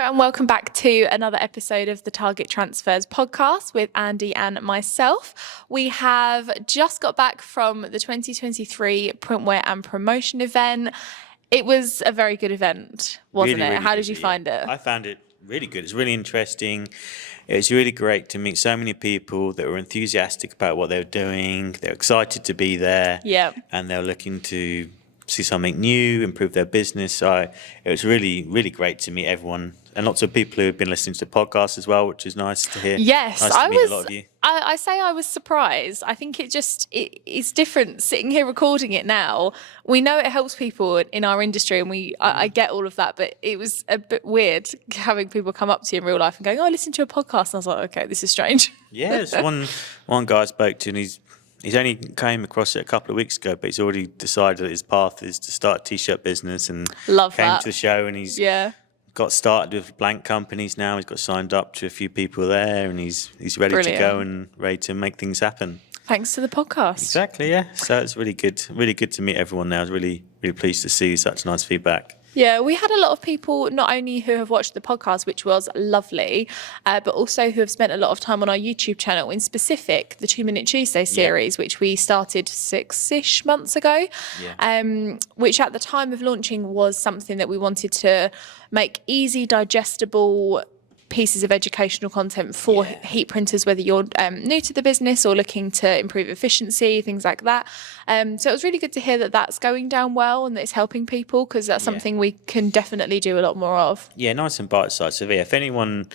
and welcome back to another episode of the Target Transfers podcast with Andy and myself. We have just got back from the 2023 Printwear and Promotion event. It was a very good event, wasn't it? How did you find it? I found it really good. It's really interesting. It was really great to meet so many people that were enthusiastic about what they were doing. They're excited to be there. Yeah. And they're looking to see something new, improve their business. So it was really, really great to meet everyone. And lots of people who have been listening to the podcast as well, which is nice to hear. Yes, nice to meet a lot of you. I say I was surprised. I think it's different sitting here recording it now. We know it helps people in our industry, and I get all of that, but it was a bit weird having people come up to you in real life and going, "Oh, I listened to a podcast," and I was like, "Okay, this is strange." Yeah, there's one guy I spoke to, and he's only came across it a couple of weeks ago, but he's already decided that his path is to start a t-shirt business, and came to the show, and he's got started with blank companies now. He's got signed up to a few people there, and he's ready to go and ready to make things happen. Thanks to the podcast. Exactly, yeah. So it's really good to meet everyone now. I was really, really pleased to see such nice feedback. Yeah, we had a lot of people not only who have watched the podcast, which was lovely, but also who have spent a lot of time on our YouTube channel, in specific the 2 Minute Tuesday series, which we started 6-ish months ago, which at the time of launching was something that we wanted to make easy, digestible pieces of educational content for heat printers, whether you're new to the business or looking to improve efficiency, things like that. So it was really good to hear that that's going down well and that it's helping people, because that's something we can definitely do a lot more of. Yeah, nice and bite-sized. So if anyone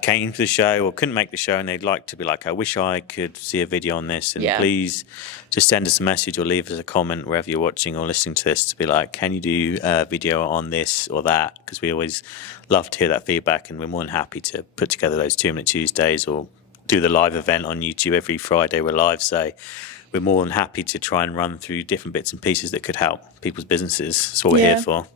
came to the show or couldn't make the show and they'd like to be like, I wish I could see a video on this, and please just send us a message or leave us a comment wherever you're watching or listening to this to be like, can you do a video on this or that? Because we always love to hear that feedback, and we're more than happy to put together those 2 Minute Tuesdays or do the live event on YouTube. Every Friday we're live, so we're more than happy to try and run through different bits and pieces that could help people's businesses. That's what we're here for.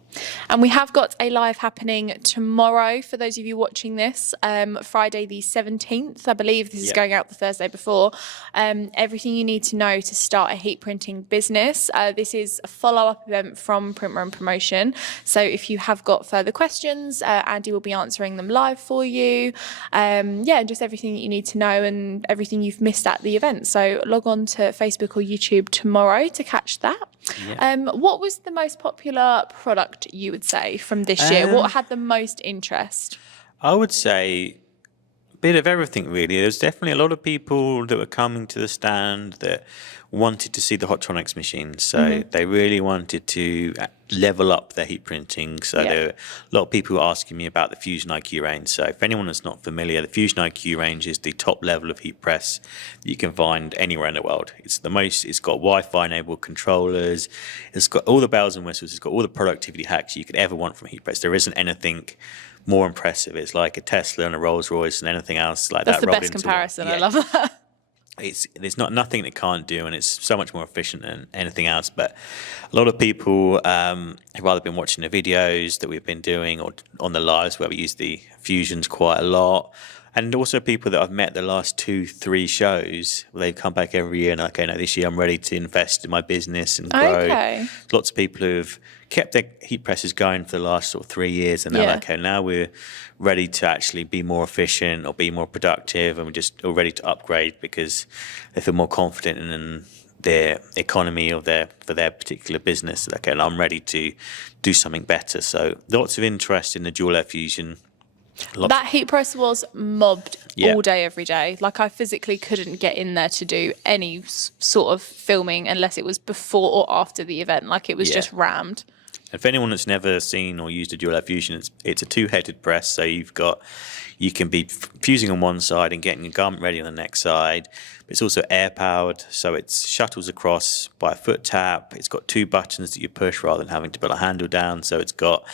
And we have got a live happening tomorrow for those of you watching this, Friday the 17th, I believe. This is going out the Thursday before. Everything you need to know to start a heat printing business. This is a follow-up event from Printwear and Promotion. So if you have got further questions, Andy will be answering them live for you. And just everything that you need to know and everything you've missed at the event. So log on to Facebook or YouTube tomorrow to catch that. What was the most popular product, you would say, from this year? What had the most interest? I would say a bit of everything, really. There's definitely a lot of people that were coming to the stand that wanted to see the Hotronix machines. So they really wanted to level up their heat printing. So there were a lot of people asking me about the Fusion IQ range. So if anyone is not familiar, the Fusion IQ range is the top level of heat press that you can find anywhere in the world. It's got Wi-Fi enabled controllers. It's got all the bells and whistles. It's got all the productivity hacks you could ever want from a heat press. There isn't anything more impressive. It's like a Tesla and a Rolls Royce and anything else like that. That's the best comparison. I love that. There's nothing that can't do, and it's so much more efficient than anything else. But a lot of people have either been watching the videos that we've been doing or on the lives where we use the Fusions quite a lot. And also people that I've met the last 2-3 shows, they've come back every year and like, okay, no, this year I'm ready to invest in my business and grow. Okay. Lots of people who've kept their heat presses going for the last sort of 3 years, and they're like, okay, now we're ready to actually be more efficient or be more productive, and we're just all ready to upgrade because they feel more confident in their economy or for their particular business. Okay, and I'm ready to do something better. So lots of interest in the dual air fusion. That heat press was mobbed all day, every day. Like, I physically couldn't get in there to do any sort of filming unless it was before or after the event. Like, it was just rammed. If anyone that's never seen or used a dual air fusion, it's a two-headed press. So you can be fusing on one side and getting your garment ready on the next side. But it's also air powered, so it shuttles across by a foot tap. It's got 2 buttons that you push rather than having to put a handle down. So it's got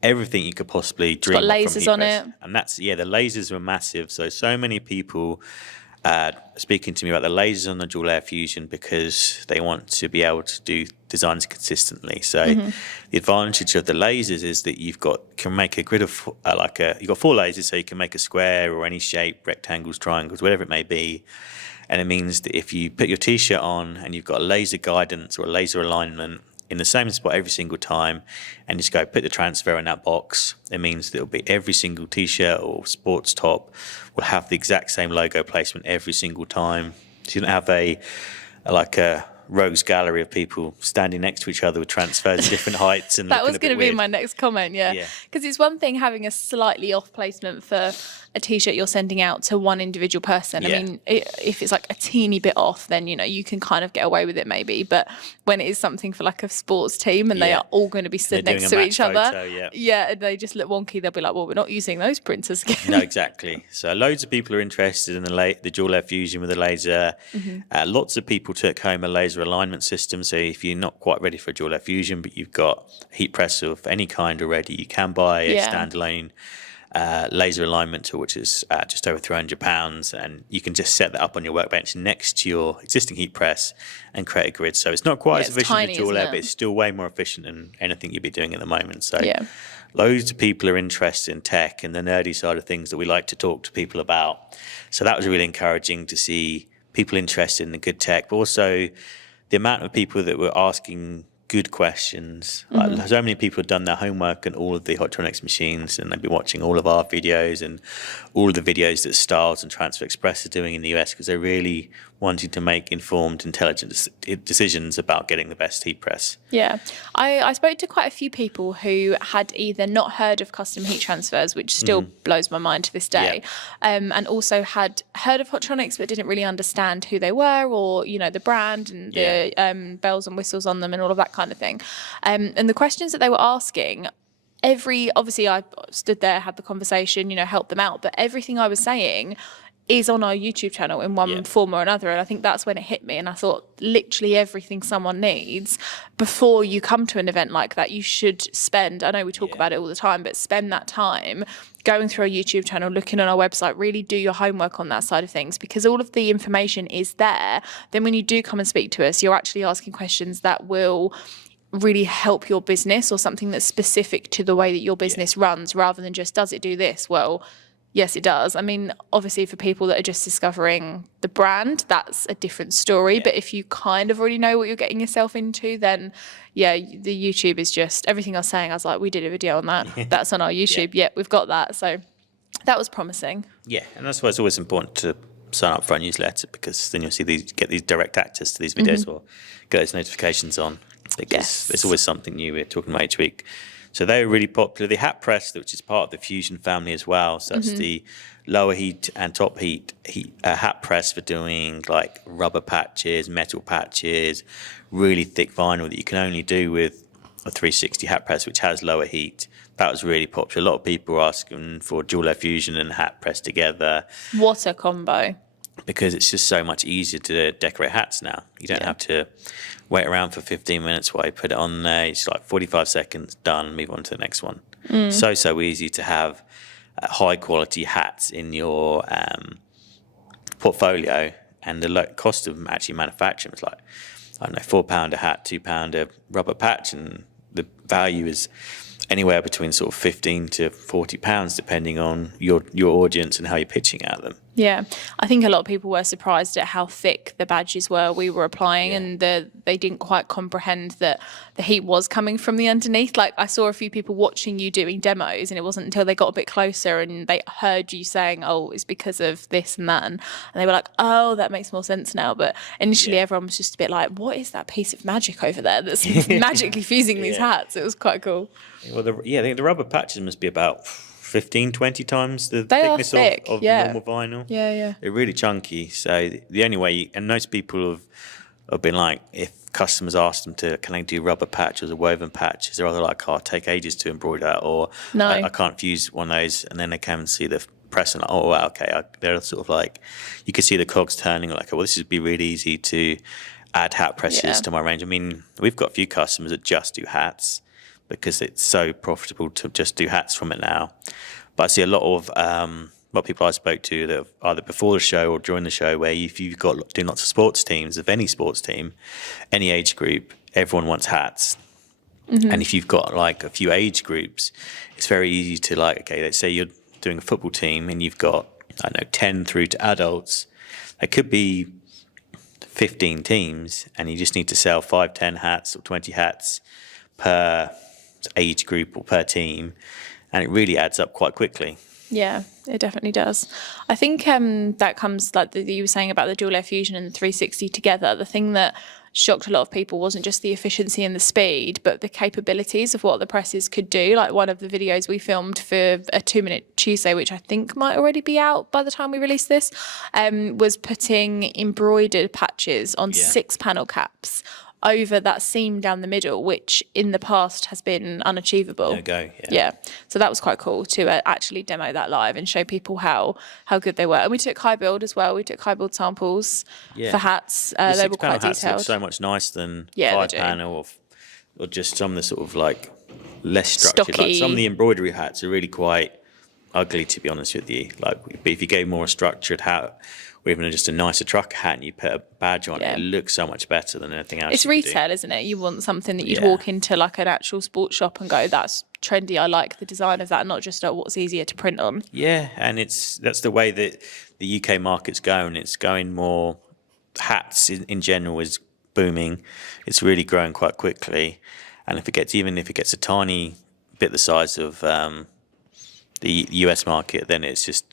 everything you could possibly dream of. It's got lasers on it. And that's, the lasers were massive. So many people speaking to me about the lasers on the dual air fusion because they want to be able to do designs consistently. So the advantage of the lasers is that can make a grid of you've got 4 lasers, so you can make a square or any shape, rectangles, triangles, whatever it may be. And it means that if you put your t-shirt on and you've got a laser guidance or a laser alignment, in the same spot every single time and just go put the transfer in that box. It means that it'll be every single t-shirt or sports top will have the exact same logo placement every single time. So you don't have a rogues gallery of people standing next to each other with transfers in different heights. And that was going to be my next comment, because it's one thing having a slightly off placement for a t-shirt you're sending out to one individual person. I mean, if it's like a teeny bit off, then you can kind of get away with it maybe, but when it is something for like a sports team and they are all going to be stood next to each other, and they just look wonky, they'll be like, well, we're not using those printers again. No, exactly. So loads of people are interested in the dual layer fusion with the laser. Lots of people took home a laser alignment system. So if you're not quite ready for a dual layer fusion, but you've got a heat press of any kind already, you can buy a standalone laser alignment tool, which is just over £300, and you can just set that up on your workbench next to your existing heat press and create a grid. So it's not quite as efficient as dual layer, but it's still way more efficient than anything you'd be doing at the moment. So loads of people are interested in tech and the nerdy side of things that we like to talk to people about. So that was really encouraging to see people interested in the good tech, but also the amount of people that were asking good questions. Like, so many people have done their homework on all of the Hotronix machines, and they've been watching all of our videos and all of the videos that Styles and Transfer Express are doing in the US, because they're really wanting to make informed, intelligent decisions about getting the best heat press. Yeah, I spoke to quite a few people who had either not heard of custom heat transfers, which still blows my mind to this day, and also had heard of Hotronix but didn't really understand who they were, or the brand and the bells and whistles on them and all of that kind of thing. And the questions that they were asking, obviously I stood there, had the conversation, helped them out, but everything I was saying is on our YouTube channel in one form or another. And I think that's when it hit me. And I thought literally everything someone needs before you come to an event like that, you should spend, I know we talk about it all the time, but spend that time going through our YouTube channel, looking on our website, really do your homework on that side of things, because all of the information is there. Then when you do come and speak to us, you're actually asking questions that will really help your business, or something that's specific to the way that your business runs, rather than just, does it do this? Well, yes, it does. I mean, obviously for people that are just discovering the brand, that's a different story. But if you kind of already know what you're getting yourself into, then the YouTube is just, everything I was saying, I was like, we did a video on that. That's on our YouTube. We've got that. So that was promising. Yeah, and that's why it's always important to sign up for our newsletter, because then you'll see get these direct access to these videos, or get those notifications on, because there's always something new we're talking about each week. So they were really popular. The hat press, which is part of the Fusion family as well. So that's the lower heat and top heat hat press for doing like rubber patches, metal patches, really thick vinyl that you can only do with a 360 hat press, which has lower heat. That was really popular. A lot of people were asking for dual layer fusion and hat press together. What a combo. Because it's just so much easier to decorate hats now. You don't have to wait around for 15 minutes while you put it on there. It's like 45 seconds, done, move on to the next one. So easy to have high quality hats in your portfolio, and the cost of actually manufacturing is like, I don't know, £4 a hat, £2 a rubber patch, and the value is anywhere between sort of £15 to £40, depending on your audience and how you're pitching at them. Yeah, I think a lot of people were surprised at how thick the badges were we were applying, and they didn't quite comprehend that the heat was coming from the underneath. Like, I saw a few people watching you doing demos, and it wasn't until they got a bit closer and they heard you saying, oh, it's because of this and that, and they were like, oh, that makes more sense now. But initially everyone was just a bit like, what is that piece of magic over there that's magically fusing these hats? It was quite cool. Well, the rubber patches must be about 15, 20 times the thickness of normal vinyl. Yeah. They're really chunky. So the only way, and most people have been like, if customers ask them can I do rubber patches or woven patches, they're either like, oh, I'll take ages to embroider that, or I can't fuse one of those. And then they come and see the press and like, oh, wow, okay. They're sort of like, you can see the cogs turning, like, well, this would be really easy to add hat presses to my range. I mean, we've got a few customers that just do hats, because it's so profitable to just do hats from it now. But I see a lot of people I spoke to that either before the show or during the show, where if you've got doing lots of sports teams, of any sports team, any age group, everyone wants hats. And if you've got like a few age groups, it's very easy to like, okay, let's say you're doing a football team and you've got, I don't know, 10 through to adults. It could be 15 teams, and you just need to sell 5, 10 hats or 20 hats per age group or per team, and it really adds up quite quickly. Yeah, it definitely does. I think that comes, like you were saying about the dual air fusion and the 360 together. The thing that shocked a lot of people wasn't just the efficiency and the speed, but the capabilities of what the presses could do. Like one of the videos we filmed for a 2-minute Tuesday, which I think might already be out by the time we release this, was putting embroidered patches on 6-panel caps over that seam down the middle, which in the past has been unachievable. No go, yeah. So that was quite cool to actually demo that live and show people how good they were. And we took high build as well. We took high build samples for hats. They were quite hats detailed. look so much nicer than Yeah, 5-panel or just some of the sort of like less structured. Stocky. Like some of the embroidery hats are really quite ugly, to be honest with you. Like, but if you gave more a structured hat, or even just a nicer trucker hat, and you put a badge on it, it looks so much better than anything else. It's retail, isn't it? You want something that you'd walk into like an actual sports shop and go, that's trendy, I like the design of that, not just what's easier to print on. Yeah, and that's the way that the UK market's going. It's going more, hats in general is booming. It's really growing quite quickly. And even if it gets a tiny bit the size of the US market, then it's just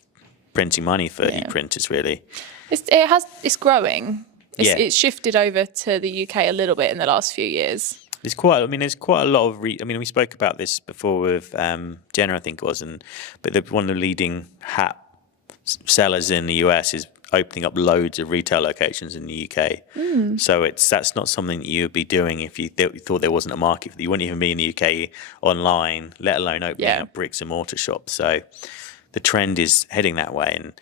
printing money for heat printers, really. It's growing. It's shifted over to the UK a little bit in the last few years. There's quite a lot of. We spoke about this before with Jenna, I think it was, but one of the leading hat sellers in the US is opening up loads of retail locations in the UK. So that's not something that you would be doing if you thought there wasn't a market for you. You wouldn't even be in the UK online, let alone opening up bricks and mortar shops. So the trend is heading that way, and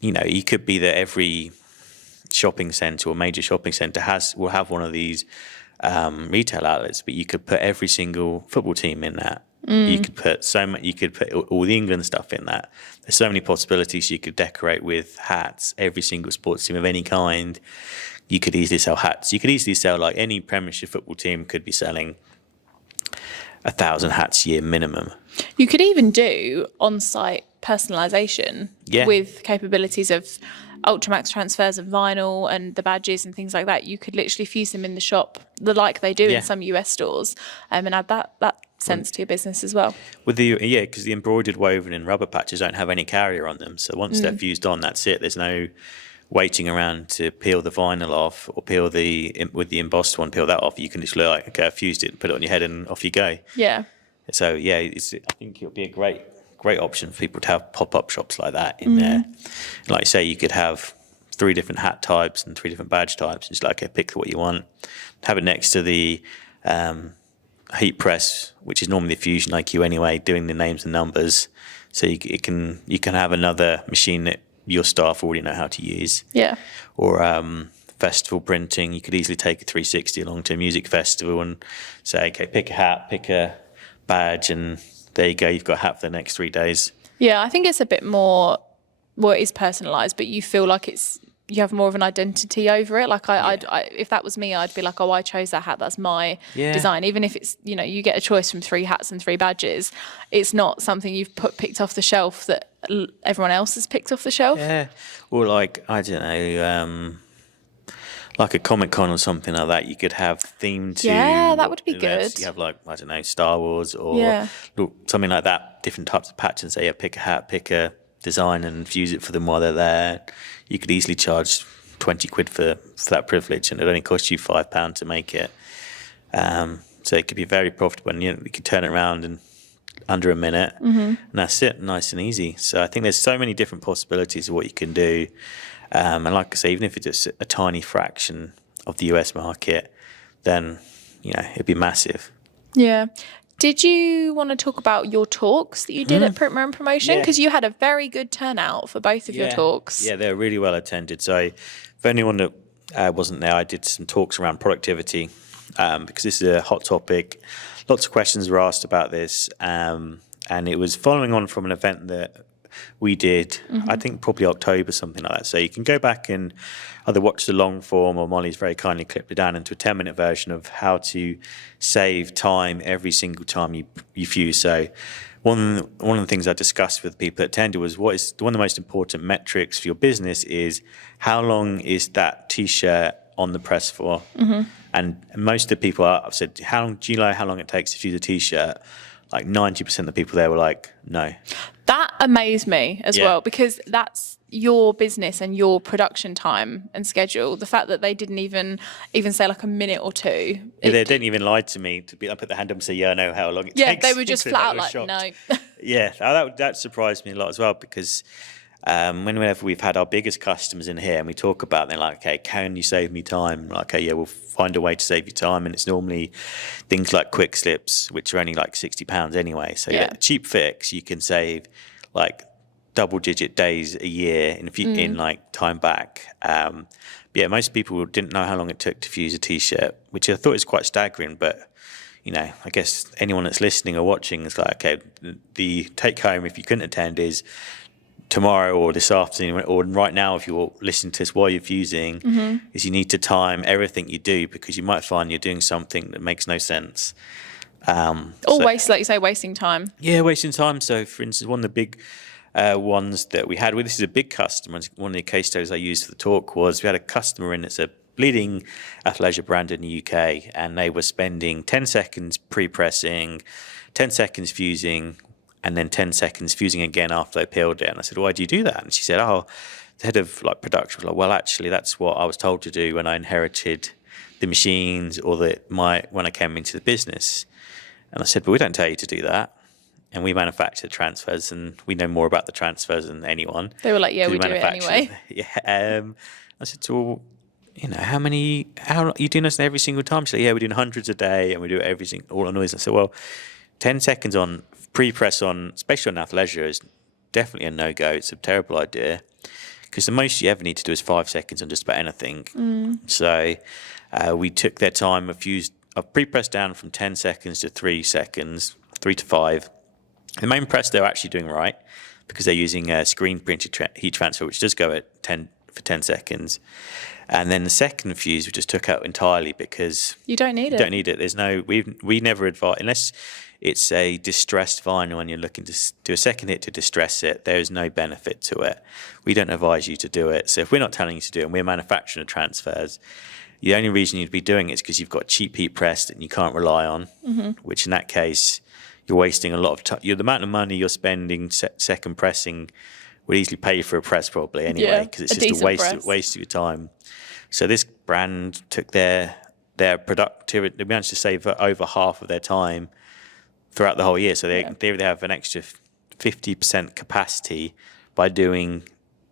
you could be that every shopping centre or major shopping centre will have one of these retail outlets, but you could put every single football team in that. You could put all the England stuff in that. There's so many possibilities. You could decorate with hats. Every single sports team of any kind, you could easily sell hats. You could easily sell, like, any Premiership football team could be selling 1,000 hats a year minimum. You could even do on-site personalisation with capabilities of Ultramax transfers of vinyl and the badges and things like that. You could literally fuse them in the shop, like they do in some US stores, and add that sense to your business as well. With because the embroidered woven and rubber patches don't have any carrier on them, so once they're fused on, that's it. There's no waiting around to peel the vinyl off or with the embossed one, peel that off. You can just like, okay, I fused it, put it on your head, and off you go. Yeah. So I think it'll be a great option for people to have pop-up shops like that in there. Like you say, you could have 3 different hat types and 3 different badge types. It's like, okay, pick what you want. Have it next to the heat press, which is normally the Fusion IQ anyway, doing the names and numbers. So you can have another machine that your staff already know how to use. Yeah. Or festival printing. You could easily take a 360 along to a music festival and say, okay, pick a hat, pick a badge, and there you go, you've got a hat for the next 3 days. Yeah, I think it's a bit more, it is personalised, but you feel like you have more of an identity over it. Like I if that was me, I'd be like, oh, I chose that hat, that's my design. Even if it's, you get a choice from 3 hats and 3 badges, it's not something you've picked off the shelf that everyone else has picked off the shelf. Yeah, or like, I don't know, like a Comic-Con or something like that, you could have themed to... Yeah, that would be good. You have, like, I don't know, Star Wars or something like that, different types of patches. Say, pick a hat, pick a design and fuse it for them while they're there. You could easily charge 20 quid for that privilege, and it only cost you £5 to make it. So it could be very profitable, and you could turn it around in under a minute, and that's it, nice and easy. So I think there's so many different possibilities of what you can do. And like I say, even if it's just a tiny fraction of the US market, then, it'd be massive. Yeah. Did you want to talk about your talks that you did at Printwear Promotion? Because you had a very good turnout for both of your talks. Yeah, they're really well attended. So for anyone that wasn't there, I did some talks around productivity because this is a hot topic. Lots of questions were asked about this. And it was following on from an event that we did, I think probably October, something like that. So you can go back and either watch the long form, or Molly's very kindly clipped it down into a 10-minute version of how to save time every single time you fuse. So one of the things I discussed with people that attended was one of the most important metrics for your business is how long is that T-shirt on the press for? And most of the people I've said, do you know how long it takes to fuse a T-shirt? Like 90% of the people there were like, no. That amazed me as well, because that's your business and your production time and schedule. The fact that they didn't even say like a minute or two. They didn't even lie to me to be. I put the hand up and say, yeah, I know how long it takes. Yeah, they were just flat out like, shocked. no. Yeah, that surprised me a lot as well, because whenever we've had our biggest customers in here and we talk about it, they're like, okay, can you save me time? Like, okay, yeah, we'll find a way to save you time. And it's normally things like quick slips, which are only like £60 anyway. So yeah, cheap fix, you can save like double-digit days a year in like time back. Yeah, most people didn't know how long it took to fuse a T-shirt, which I thought is quite staggering. But you know, I guess anyone that's listening or watching is like, okay, the take home if you couldn't attend is tomorrow or this afternoon or right now if you're listening to this while you're fusing, is you need to time everything you do, because you might find you're doing something that makes no sense. Like you say, wasting time. Yeah, wasting time. So, for instance, one of the big ones that we had, this is a big customer, one of the case studies I used for the talk was we had a customer in that's a bleeding athleisure brand in the UK, and they were spending 10 seconds pre-pressing, 10 seconds fusing, and then 10 seconds fusing again after they peeled it. And I said, why do you do that? And she said, oh, the head of like production was like, well, actually, that's what I was told to do when I inherited the machines or when I came into the business. And I said, but we don't tell you to do that. And we manufacture transfers, and we know more about the transfers than anyone. They were like, yeah, we do it anyway. Yeah. I said, so, well, you know, how are you doing this every single time? She said, yeah, we're doing hundreds a day, and we do it all on noise. I said, well, 10 seconds on pre-press on, especially on athleisure, is definitely a no-go. It's a terrible idea, because the most you ever need to do is 5 seconds on just about anything. So we took their time of pre-press down from 10 seconds to 3 seconds, 3 to 5. The main press they're actually doing right, because they're using a screen printed heat transfer, which does go at 10 seconds. And then the second fuse we just took out entirely because you don't need it. Don't need it. There's no we never advise, unless it's a distressed vinyl and you're looking to do a second hit to distress it. There is no benefit to it. We don't advise you to do it. So if we're not telling you to do it and we're manufacturing the transfers, the only reason you'd be doing it is because you've got cheap heat press that you can't rely on, which in that case you're wasting a lot of time. The amount of money you're spending second pressing would easily pay for a press probably anyway, because it's just a waste of your time. So this brand took their productivity. They managed to save over half of their time throughout the whole year. So they have an extra 50% capacity by doing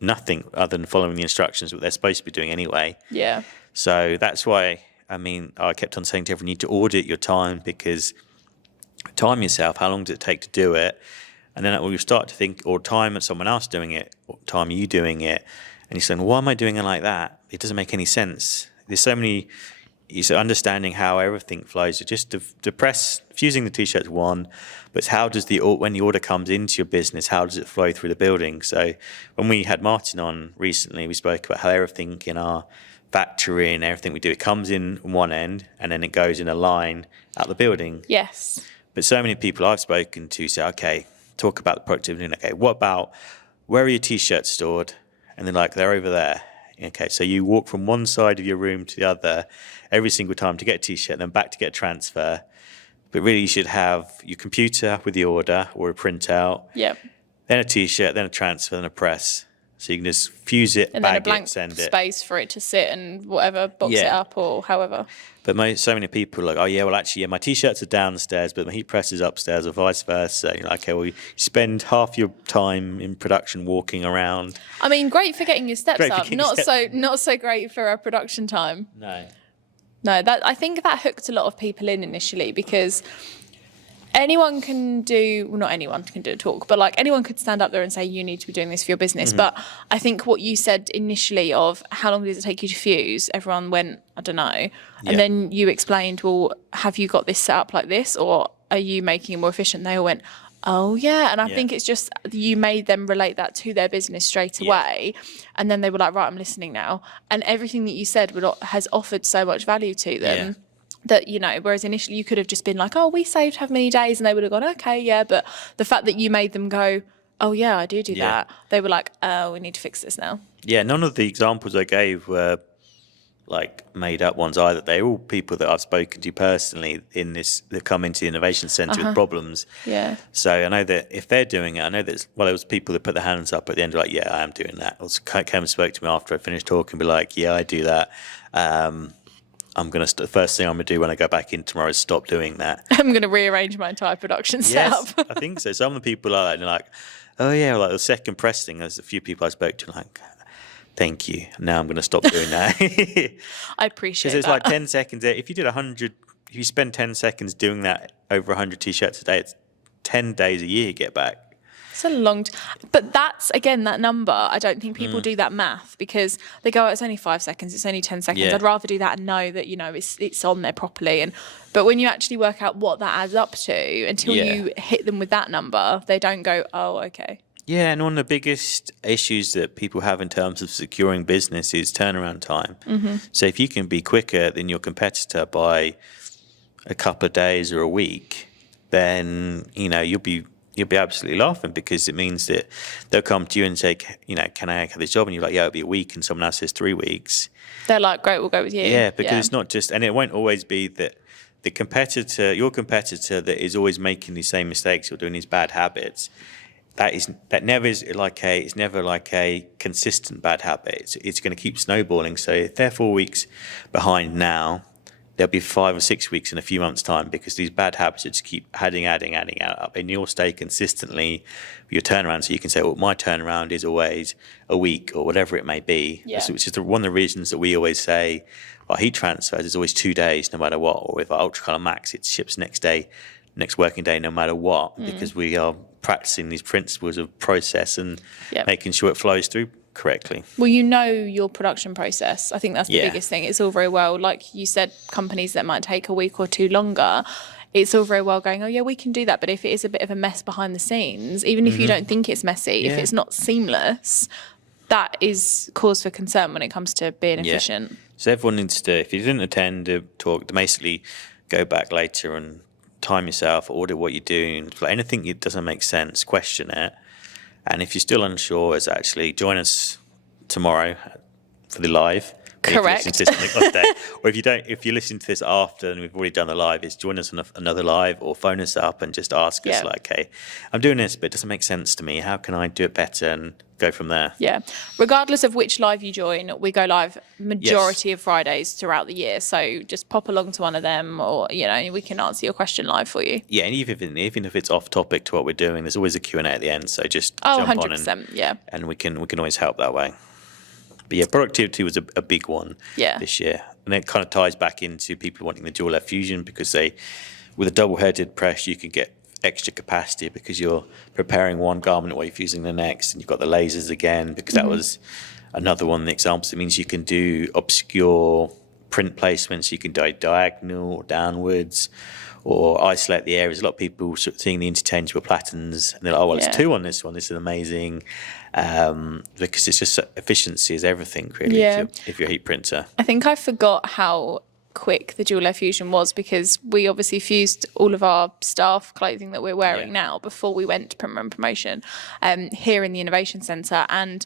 nothing other than following the instructions that they're supposed to be doing anyway. Yeah. So that's why, I kept on saying to everyone, you need to audit your time, because time yourself, how long does it take to do it? And then you start to think, or time at someone else doing it, or time you doing it, and you're saying, why am I doing it like that? It doesn't make any sense. There's so many, understanding how everything flows. Just the press, fusing the T-shirt's one, but it's how does when the order comes into your business, how does it flow through the building? So when we had Martin on recently, we spoke about how everything in our factory and everything we do, it comes in one end and then it goes in a line out the building. Yes. But so many people I've spoken to say, okay, talk about the productivity. Okay, what about, where are your T-shirts stored? And they're like, they're over there. Okay, so you walk from one side of your room to the other every single time to get a T-shirt, then back to get a transfer. But really, you should have your computer with the order or a printout. Yep. Then a T-shirt, then a transfer, then a press. So you can just fuse it, and bag then a blank it, send it. Space for it to sit and whatever, box it up or however. But so many people are like, oh yeah, well actually, my T-shirts are downstairs, but my heat press is upstairs, or vice versa. You're like, okay, well, you spend half your time in production walking around. Great for getting your steps up. Not so great for a production time. No, I think that hooked a lot of people in initially, because anyone can do, well, not anyone can do a talk, but like anyone could stand up there and say, you need to be doing this for your business. But I think what you said initially of how long does it take you to fuse, everyone went, I don't know. And then you explained, well, have you got this set up like this, or are you making it more efficient? They all went, oh yeah. And I think it's just, you made them relate that to their business straight away. And then they were like, right, I'm listening now. And everything that you said has offered so much value to them. That, you know, whereas initially you could have just been like, oh, we saved how many days, and they would have gone, okay, yeah. But the fact that you made them go, oh yeah, I do that, they were like, oh, we need to fix this now. Yeah, none of the examples I gave were like made up ones either. They're all people that I've spoken to personally in this, that come into the innovation center with problems. Yeah. So I know that if they're doing it, I know that, well, there was people that put their hands up at the end, like, yeah, I am doing that. Or came and spoke to me after I finished talking, be like, yeah, I do that. I'm going to, the first thing I'm going to do when I go back in tomorrow is stop doing that. I'm going to rearrange my entire production setup. Yes, I think so. Some of the people are like, oh yeah, like the second press thing, there's a few people I spoke to like, thank you. Now I'm going to stop doing that. I appreciate that. Because it's like 10 seconds. If you did 100, if you spend 10 seconds doing that over 100 T-shirts a day, it's 10 days a year you get back. It's a long but that's, again, that number, I don't think people do that math, because they go, oh, it's only 5 seconds, it's only 10 seconds. Yeah. I'd rather do that and know that, you know, it's on there properly. But when you actually work out what that adds up to, until you hit them with that number, they don't go, oh, okay. Yeah, and one of the biggest issues that people have in terms of securing business is turnaround time. So if you can be quicker than your competitor by a couple of days or a week, then, you know, you'll be absolutely laughing, because it means that they'll come to you and say, you know, can I have this job? And you're like, yeah, it'll be a week. And someone else says 3 weeks. They're like, great, we'll go with you. Yeah, because it's not just, and it won't always be that the competitor, your competitor that is always making these same mistakes or doing these bad habits, it's never like a consistent bad habit. It's going to keep snowballing. So if they're 4 weeks behind now, there'll be 5 or 6 weeks in a few months' time, because these bad habits just keep adding up, and you'll stay consistently with your turnaround. So you can say, well, my turnaround is always a week or whatever it may be, which is one of the reasons that we always say our heat transfers is always 2 days, no matter what. Or with our Ultracolor Max, it ships next working day, no matter what, because we are practicing these principles of process and making sure it flows through correctly. Well, you know your production process. I think that's the biggest thing. It's all very well, like you said, companies that might take a week or two longer, it's all very well going, oh yeah, we can do that. But if it is a bit of a mess behind the scenes, even if you don't think it's messy, if it's not seamless, that is cause for concern when it comes to being efficient. So everyone needs to, if you didn't attend the talk, basically go back later and time yourself, audit what you're doing. For anything that doesn't make sense, question it. And if you're still unsure, is actually join us tomorrow for the live. Correct. Or if you listen to this after and we've already done the live, is join us on another live, or phone us up and just ask us like, hey, I'm doing this, but it doesn't make sense to me. How can I do it better? And go from there. Yeah. Regardless of which live you join, we go live majority of Fridays throughout the year. So just pop along to one of them, or, you know, we can answer your question live for you. Yeah, and even if it's off topic to what we're doing, there's always a Q&A at the end. So just jump 100%, on and we can always help that way. But yeah, productivity was a big one this year. And it kind of ties back into people wanting the dual layer fusion, because with a double-headed press, you can get extra capacity because you're preparing one garment while you're fusing the next, and you've got the lasers again, because that was another one of the examples. It means you can do obscure print placements, you can do diagonal or downwards, or isolate the areas. A lot of people sort of seeing the interchangeable patterns, and they're like, oh, well, it's 2 on this one, this is amazing. Because it's just efficiency is everything, really, if you're a heat printer. I think I forgot how quick the dual layer fusion was, because we obviously fused all of our staff clothing that we're wearing now before we went to Printwear Promotion here in the Innovation Centre, and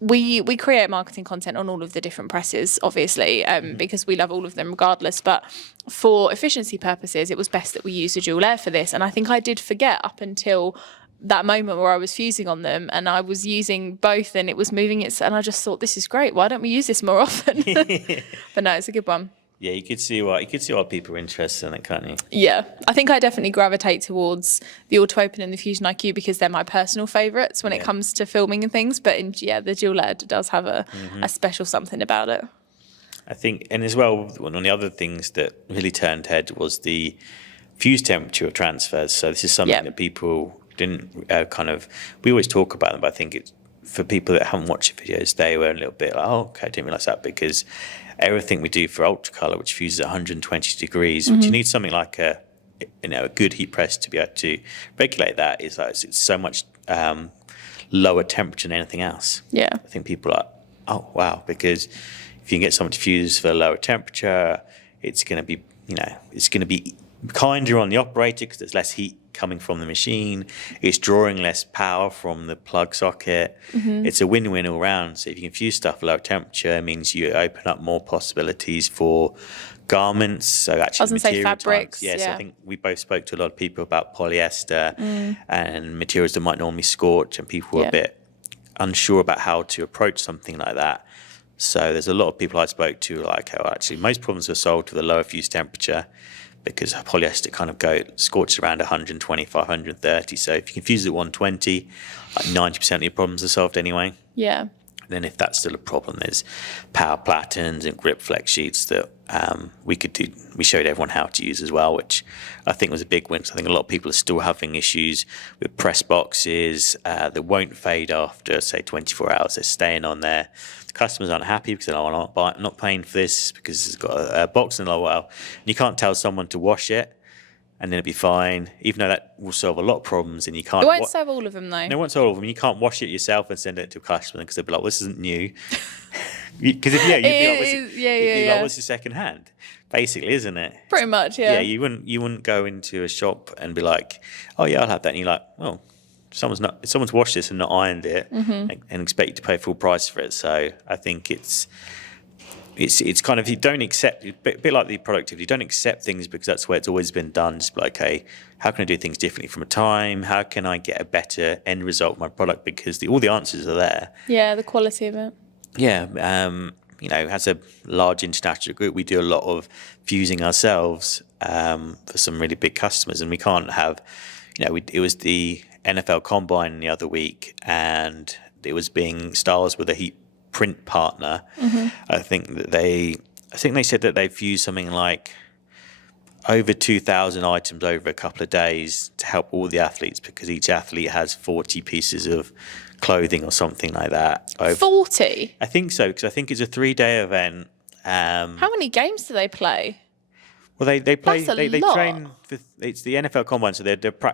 we create marketing content on all of the different presses, obviously, because we love all of them regardless. But for efficiency purposes, it was best that we use a dual layer for this. And I think I did forget up until that moment where I was fusing on them and I was using both and it was moving it. And I just thought, this is great. Why don't we use this more often? But no, it's a good one. Yeah, you could see why people are interested in it, can't you? Yeah, I think I definitely gravitate towards the Auto Open and the Fusion IQ because they're my personal favourites when it comes to filming and things. But the dual layer does have a special something about it. I think, and as well, one of the other things that really turned head was the fuse temperature of transfers. So this is something that people didn't we always talk about them, but I think it's for people that haven't watched the videos, they were a little bit like, oh, okay, I didn't realise that, because everything we do for Ultracolor, which fuses at 120 degrees, which you need something like a good heat press to be able to regulate that, is like it's so much lower temperature than anything else. Yeah. I think people are like, oh, wow, because if you can get something to fuse for a lower temperature, it's going to be it's going to be kinder on the operator because there's less heat coming from the machine. It's drawing less power from the plug socket. It's a win-win all round. So if you can fuse stuff at low temperature, it means you open up more possibilities for garments. So actually, I was going to say fabrics. Yes, I think we both spoke to a lot of people about polyester and materials that might normally scorch, and people were a bit unsure about how to approach something like that. So there's a lot of people I spoke to like, oh, actually, most problems are solved with a lower fuse temperature because polyester kind of scorches around 125, 130. So if you can fuse it at 120, like 90% of your problems are solved anyway. Yeah. Then if that's still a problem, there's power platens and grip flex sheets that we could do. We showed everyone how to use as well, which I think was a big win. So I think a lot of people are still having issues with press boxes that won't fade after, say, 24 hours. They're staying on there. The customers aren't happy because they're like, I'm not paying for this because it's got a box in it. Well, and you can't tell someone to wash it and then it'll be fine, even though that will solve a lot of problems. And you can't. It won't solve all of them, though. It won't solve all of them. You can't wash it yourself and send it to a customer because they'll be like, well, this isn't new. Because you'd be like, what's your second hand? Basically, isn't it? Pretty much, yeah. Yeah, you wouldn't go into a shop and be like, oh yeah, I'll have that. And you're like, well, someone's washed this and not ironed it, and expect you to pay full price for it. So I think it's kind of, you don't accept, a bit like the productivity, you don't accept things because that's where it's always been done. Just like, hey, how can I do things differently from a time? How can I get a better end result with my product? Because all the answers are there. Yeah, the quality of it. Yeah, as a large international group, we do a lot of fusing ourselves for some really big customers, and we can't have, it was the NFL Combine the other week, and it was being Styles with a heat print partner. I think they said that they've fused something like over 2,000 items over a couple of days to help all the athletes, because each athlete has 40 pieces of clothing or something like that. 40? I think so, because I think it's a 3-day event. How many games do they play? Well, they play. That's a they lot. train. It's the NFL Combine, so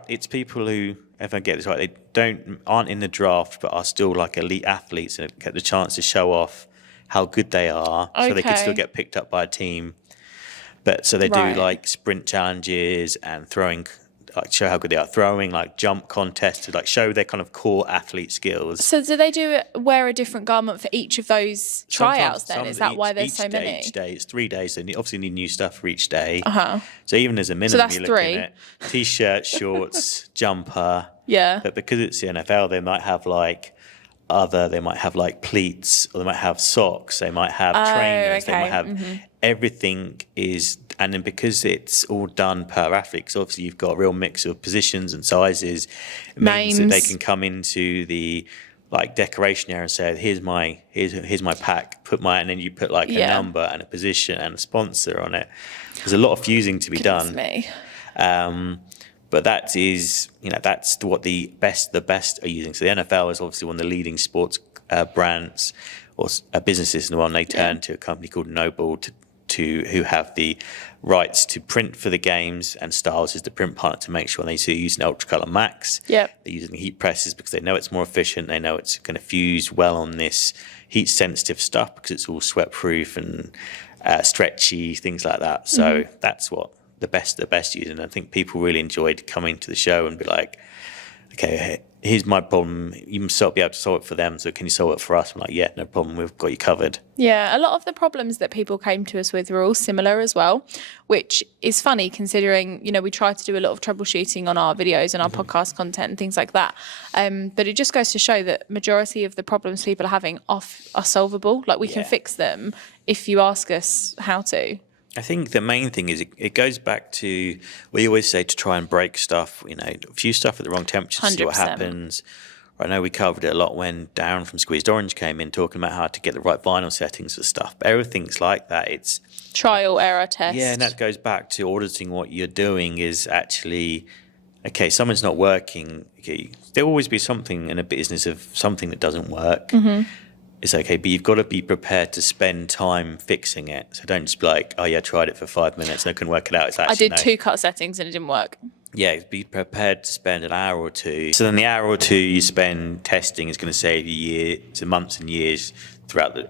it's people who, if I get this right, they aren't in the draft, but are still like elite athletes and get the chance to show off how good they are, so they can still get picked up by a team. But so they do like sprint challenges and throwing, like show how good they are throwing, like jump contests to like show their kind of core athlete skills. So do they wear a different garment for each of those tryouts then? Is that why there's so many? Each day, it's 3 days, so they obviously need new stuff for each day. So even as a minimum, you're looking 3. at t-shirt, shorts, jumper. Yeah. But because it's the NFL, they might have like pleats, or they might have socks, they might have trainers, they might have everything is, and then because it's all done per athlete, because obviously you've got a real mix of positions and sizes, it means that they can come into the like decoration area and say, here's my pack, and then you put like a number and a position and a sponsor on it. There's a lot of fusing to be done. But that is, that's what the best are using. So the NFL is obviously one of the leading sports brands or businesses in the world. And they turn to a company called Noble who have the rights to print for the games, and Styles is the print partner to make sure they see using Ultracolor Max. Yep. They're using heat presses because they know it's more efficient. They know it's going to fuse well on this heat sensitive stuff because it's all sweat proof and stretchy, things like that. So that's what the best use. And I think people really enjoyed coming to the show and be like, okay, here's my problem. You must be able to solve it for them. So can you solve it for us? I'm like, yeah, no problem. We've got you covered. Yeah, a lot of the problems that people came to us with were all similar as well, which is funny considering, we try to do a lot of troubleshooting on our videos and our podcast content and things like that. But it just goes to show that majority of the problems people are having are solvable. Like we can fix them if you ask us how to. I think the main thing is it goes back to, we always say to try and break stuff, fuse stuff at the wrong temperature to see what happens. I know we covered it a lot when Darren from Squeezed Orange came in talking about how to get the right vinyl settings for stuff. But everything's like that. It's trial, error, test. Yeah, and that goes back to auditing what you're doing is actually, okay, something's not working. Okay, there'll always be something in a business of something that doesn't work. It's okay, but you've got to be prepared to spend time fixing it. So don't just be like, oh yeah, I tried it for 5 minutes and I couldn't work it out. It's actually, I did 2 cut settings and it didn't work. Yeah, be prepared to spend an hour or two. So then the hour or two you spend testing is going to save you years, months and years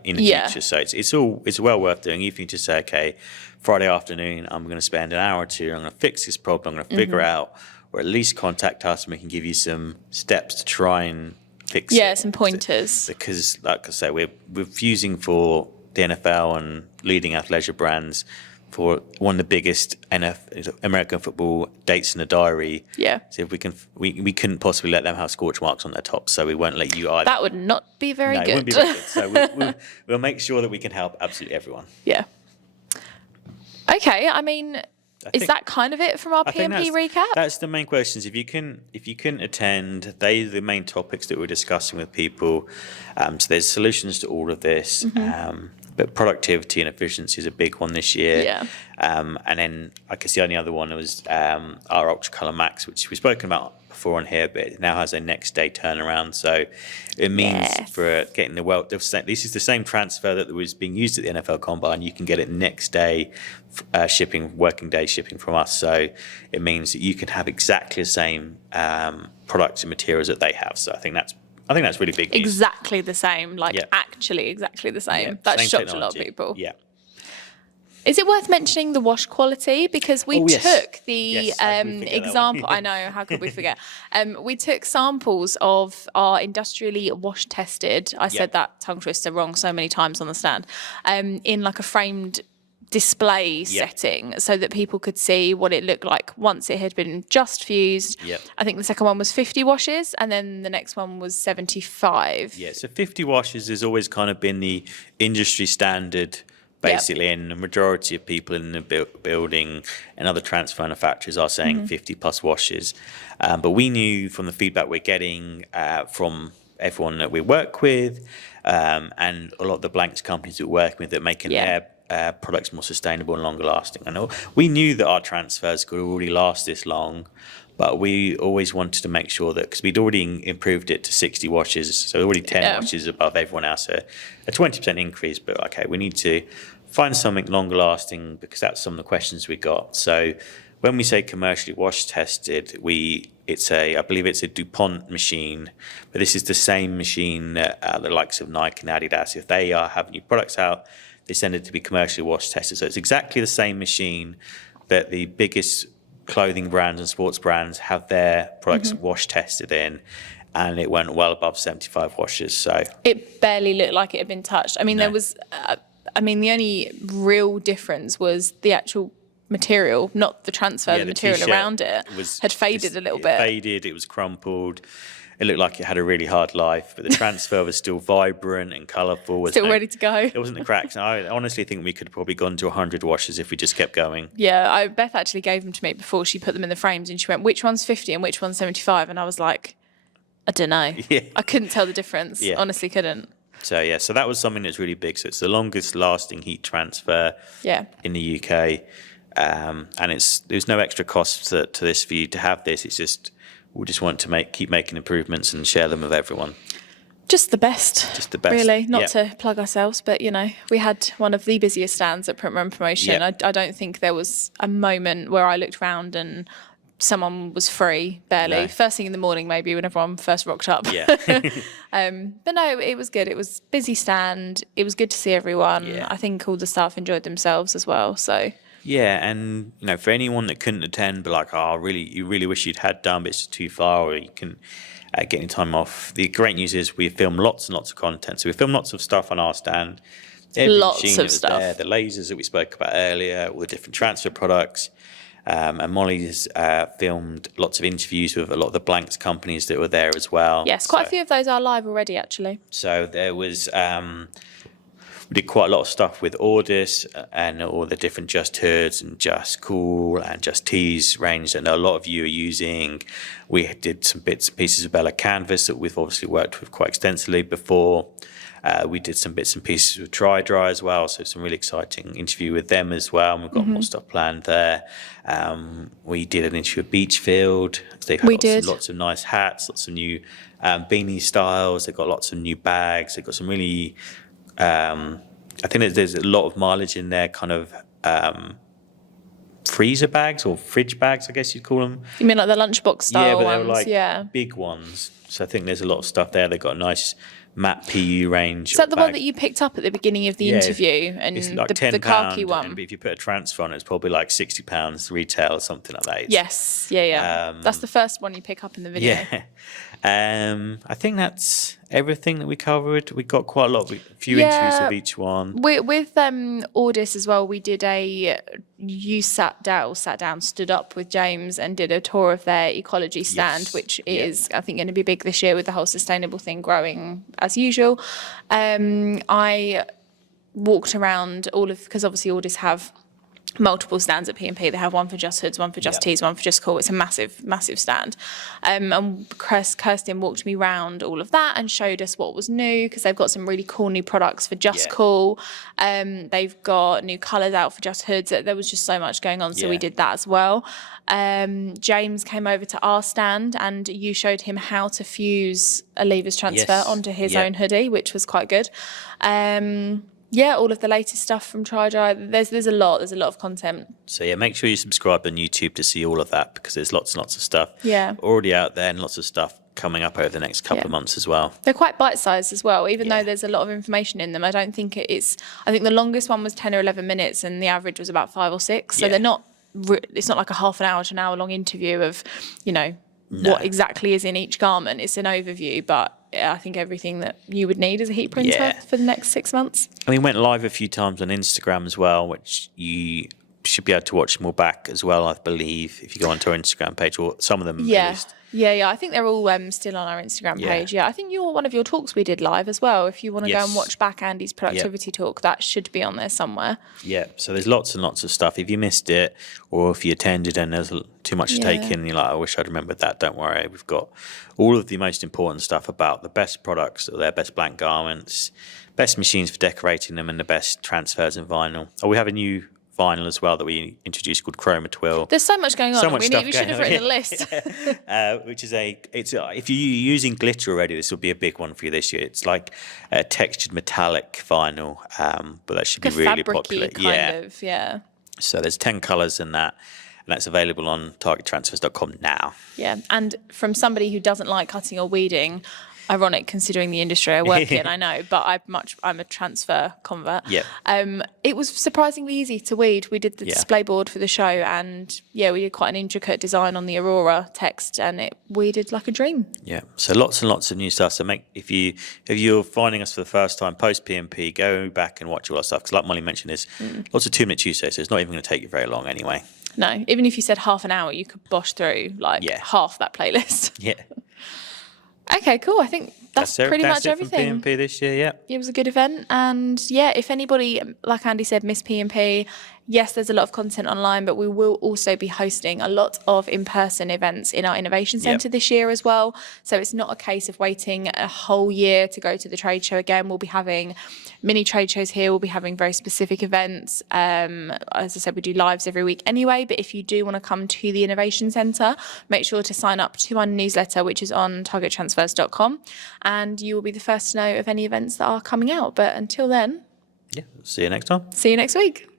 in the future. So it's well worth doing. Even if you just say, okay, Friday afternoon, I'm going to spend an hour or two. I'm going to fix this problem. I'm going to figure out, or at least contact us, and we can give you some steps to try and fix it. Yeah, some pointers. Because, like I say, we're fusing for the NFL and leading athleisure brands for one of the biggest American football dates in the diary. Yeah. So if we couldn't possibly let them have scorch marks on their tops, so we won't let you either. That would not be very good. It wouldn't be very good. So we'll make sure that we can help absolutely everyone. Yeah. Okay, I mean, is that kind of it from our P&P recap? That's the main questions. If you couldn't attend, they are the main topics that we're discussing with people. So there's solutions to all of this. But productivity and efficiency is a big one this year. Yeah. And then I guess the only other one was our Ultra Color Max, which we've spoken about before on here, but it now has a next day turnaround. So it means for getting this is the same transfer that was being used at the NFL Combine. You can get it next day working day shipping from us. So it means that you can have exactly the same products and materials that they have. So I think that's really big news. Exactly the same, actually exactly the same. That shocked a lot of people. Yeah. Is it worth mentioning the wash quality? Because we took the example. I know, how could we forget? We took samples of our industrially wash tested. I said that tongue twister wrong so many times on the stand. In like a framed display setting, so that people could see what it looked like once it had been just fused. I think the second one was 50 washes, and then the next one was 75. Yeah, so 50 washes has always kind of been the industry standard, basically, and the majority of people in the building and other transfer manufacturers are saying 50 plus washes. But we knew from the feedback we're getting from everyone that we work with and a lot of the blanks companies that we're working with that are making their products more sustainable and longer lasting. I know we knew that our transfers could already last this long, but we always wanted to make sure that, because we'd already improved it to 60 washes, so already 10 washes above everyone else, so a 20% increase. But okay, we need to find something longer lasting, because that's some of the questions we got. So when we say commercially wash tested, I believe it's a DuPont machine, but this is the same machine that the likes of Nike and Adidas, if they have new products out, they send it to be commercially wash tested. So it's exactly the same machine that the biggest clothing brands and sports brands have their products wash tested in, and it went well above 75 washes. So it barely looked like it had been touched. I mean, there was, the only real difference was the actual material, not the transfer. The material around it had faded a little bit. Faded, it was crumpled. It looked like it had a really hard life, but the transfer was still vibrant and colourful. Still ready to go. There wasn't the cracks. I honestly think we could have probably gone to 100 washes if we just kept going. Yeah, Beth actually gave them to me before she put them in the frames, and she went, which one's 50 and which one's 75? And I was like, I don't know. Yeah. I couldn't tell the difference. Yeah. Honestly couldn't. So so that was something that's really big. So it's the longest lasting heat transfer in the UK. And there's no extra cost to this for you to have this. It's just, we just want to keep making improvements and share them with everyone. Just the best. Really. Not to plug ourselves, but, we had one of the busiest stands at Printwear Promotion. I don't think there was a moment where I looked around and someone was free, barely. No. First thing in the morning, maybe, when everyone first rocked up. Yeah. But no, it was good. It was a busy stand. It was good to see everyone. Yeah. I think all the staff enjoyed themselves as well, so... Yeah, and for anyone that couldn't attend, but you really wish you'd had done, but it's too far, or you can get any time off. The great news is we film lots and lots of content. So we film lots of stuff on our stand. Lots of stuff. There, the lasers that we spoke about earlier, all the different transfer products. And Molly's filmed lots of interviews with a lot of the blanks companies that were there as well. Yes, quite a few of those are live already, actually. So there was... we did quite a lot of stuff with Audis and all the different Just Hoods and Just Cool and Just Tees range that a lot of you are using. We did some bits and pieces of Bella Canvas that we've obviously worked with quite extensively before. We did some bits and pieces with Dry as well, so some really exciting interview with them as well, and we've got more stuff planned there. We did an interview with Beachfield. They've had lots of nice hats, lots of new beanie styles. They've got lots of new bags. They've got some really... I think there's a lot of mileage in their kind of freezer bags or fridge bags, I guess you'd call them. You mean like the lunchbox style Yeah, but ones? they were like Yeah. big ones. So I think there's a lot of stuff there. They've got a nice matte PU range. Is that the one that you picked up at the beginning of the interview? And it's like the khaki one? But if you put a transfer on it, it's probably like £60 retail or something like that. Yes, yeah. That's the first one you pick up in the video. Yeah. I think that's everything that we covered. We got quite a few interviews of each one. With Audis as well, we did stood up with James and did a tour of their ecology stand, which is, I think, going to be big this year with the whole sustainable thing growing as usual. I walked around because obviously Audis have multiple stands at P&P. They have one for just hoods, one for just tees, one for just cool. It's a massive, massive stand. And Kirsten walked me round all of that and showed us what was new, because they've got some really cool new products for just cool. They've got new colours out for just hoods. There was just so much going on, so we did that as well. James came over to our stand and you showed him how to fuse a levers transfer onto his own hoodie, which was quite good. All of the latest stuff from Tri-Dry. There's a lot of content. So make sure you subscribe on YouTube to see all of that, because there's lots and lots of stuff already out there and lots of stuff coming up over the next couple of months as well. They're quite bite-sized as well, even though there's a lot of information in them. I don't think I think the longest one was 10 or 11 minutes and the average was about 5 or 6. So they're not, it's not like a half an hour to an hour long interview of, what exactly is in each garment. It's an overview, but I think everything that you would need as a heat printer for the next 6 months. And we went live a few times on Instagram as well, which you should be able to watch them all back as well, I believe, if you go onto our Instagram page, or some of them at least. I think they're all still on our Instagram page. I think one of your talks we did live as well. If you want to go and watch back Andy's productivity talk, that should be on there somewhere. So there's lots and lots of stuff. If you missed it, or if you attended and there's too much to take in, you're like, I wish I'd remembered that, don't worry. We've got all of the most important stuff about the best products, their best blank garments, best machines for decorating them, and the best transfers in vinyl. We have a new vinyl as well that we introduced called Chroma Twill. There's so much going on. We should have written a list. Which is if you're using glitter already, this will be a big one for you this year. It's like a textured metallic vinyl, but that should be really popular. Kind of. So there's 10 colours in that. And that's available on targettransfers.com now. And from somebody who doesn't like cutting or weeding, ironic considering the industry I work in, I know, but I'm a transfer convert. It was surprisingly easy to weed. We did the display board for the show, and we did quite an intricate design on the Aurora text, and it weeded like a dream. So lots and lots of new stuff. So if you're finding us for the first time post PMP, go back and watch all our stuff, because like Molly mentioned, there's lots of 2-minute Tuesdays, so it's not even going to take you very long anyway. No, even if you said half an hour, you could bosh through half that playlist. Okay, cool. I think that's pretty much everything. From P&P this year, It was a good event. And if anybody, like Andy said, missed P&P, yes, there's a lot of content online, but we will also be hosting a lot of in-person events in our Innovation Centre this year as well. So it's not a case of waiting a whole year to go to the trade show again. We'll be having mini trade shows here. We'll be having very specific events. As I said, we do lives every week anyway, but if you do want to come to the Innovation Centre, make sure to sign up to our newsletter, which is on targettransfers.com, and you will be the first to know of any events that are coming out. But until then, see you next time. See you next week.